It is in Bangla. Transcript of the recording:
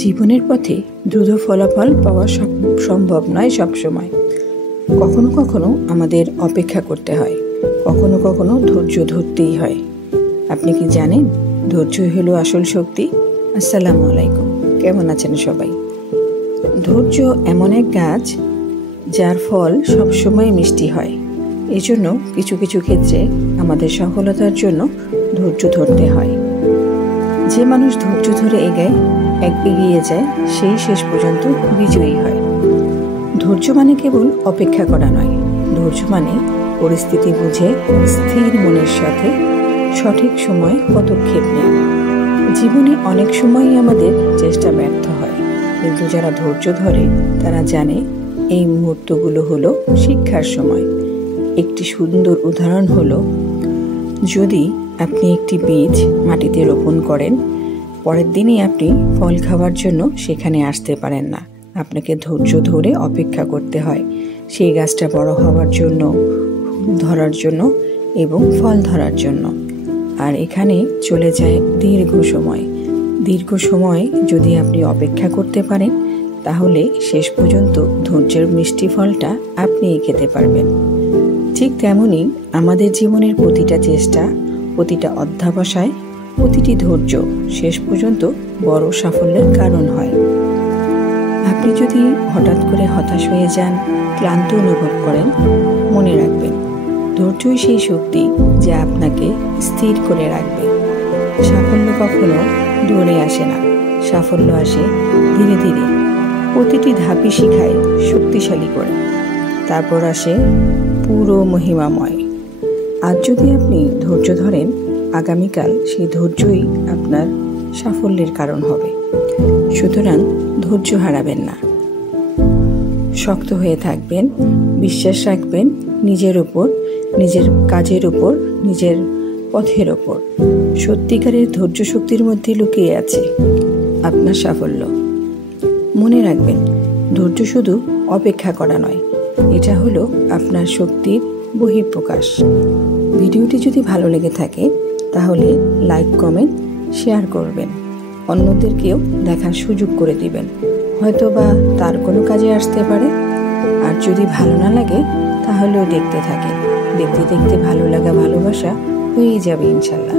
জীবনের পথে দ্রুত ফলাফল পাওয়া সম্ভব নয় সবসময়। কখনো কখনো আমাদের অপেক্ষা করতে হয়, কখনো কখনো ধৈর্য ধরতেই হয়। আপনি কি জানেন ধৈর্যই হলো আসল শক্তি? আসসালামু আলাইকুম, কেমন আছেন সবাই? ধৈর্য এমন এক গাছ যার ফল সবসময় মিষ্টি হয়। এজন্য কিছু কিছু ক্ষেত্রে আমাদের সফলতার জন্য ধৈর্য ধরতে হয়। যে মানুষ ধৈর্য ধরে এগিয়ে যায় সেই শেষ পর্যন্ত বিজয়ী হয়। ধৈর্য মানে কেবল অপেক্ষা করা নয়, ধৈর্য মানে পরিস্থিতি বুঝে স্থির মনের সাথে সঠিক সময়ে পদক্ষেপ নেওয়া। জীবনে অনেক সময়ই আমাদের চেষ্টা ব্যর্থ হয়, কিন্তু যারা ধৈর্য ধরে তারা জানে এই মুহূর্তগুলো হলো শিক্ষার সময়। একটি সুন্দর উদাহরণ হলো, যদি আপনি একটি বীজ মাটিতে রোপণ করেন, পরের দিনই আপনি ফল খাওয়ার জন্য সেখানে আসতে পারেন না। আপনাকে ধৈর্য ধরে অপেক্ষা করতে হয় সেই গাছটা বড় হওয়ার জন্য, ধরার জন্য এবং ফল ধরার জন্য। আর এখানে চলে যায় দীর্ঘ সময় যদি আপনি অপেক্ষা করতে পারেন, তাহলে শেষ পর্যন্ত ধৈর্যের মিষ্টি ফলটা আপনিই খেতে পারবেন। ঠিক তেমনই আমাদের জীবনের প্রতিটা চেষ্টা, প্রতিটা অধ্যবসায়, প্রতিটি ধৈর্য শেষ পর্যন্ত বড় সাফল্যের কারণ হয়। আপনি যদি হঠাৎ করে হতাশ হয়ে যান, ক্লান্ত অনুভব করেন, মনে রাখবেন ধৈর্যই সেই শক্তি যা আপনাকে স্থির করে রাখবে। সাফল্য কখনো দৌড়ে আসে না, সাফল্য আসে ধীরে ধীরে। প্রতিটি ধাপই শিখায় শক্তিশালী করে, তারপর আসে পুরো মহিমাময়। আজ যদি আপনি ধৈর্য ধরেন, আগামীকাল সেই ধৈর্যই আপনার সাফল্যের কারণ হবে। সুতরাং ধৈর্য হারাবেন না, শক্ত হয়ে থাকবেন, বিশ্বাস রাখবেন নিজের উপর, নিজের কাজের উপর, নিজের পথের ওপর। সত্যিকারের ধৈর্য শক্তির মধ্যে লুকিয়ে আছে আপনার সাফল্য। মনে রাখবেন, ধৈর্য শুধু অপেক্ষা করা নয়, এটা হলো আপনার শক্তির বহিঃপ্রকাশ। ভিডিওটি যদি ভালো লেগে থাকে তাহলে লাইক, কমেন্ট, শেয়ার করবেন, অন্যদেরকেও দেখার সুযোগ করে দিবেন। হয়তো বা তার কোনো কাজে আসতে পারে। আর যদি ভালো না লাগে তাহলেও দেখতে থাকেন, দেখতে দেখতে ভালো লাগা, ভালোবাসা হয়েই যাবে ইনশাল্লাহ।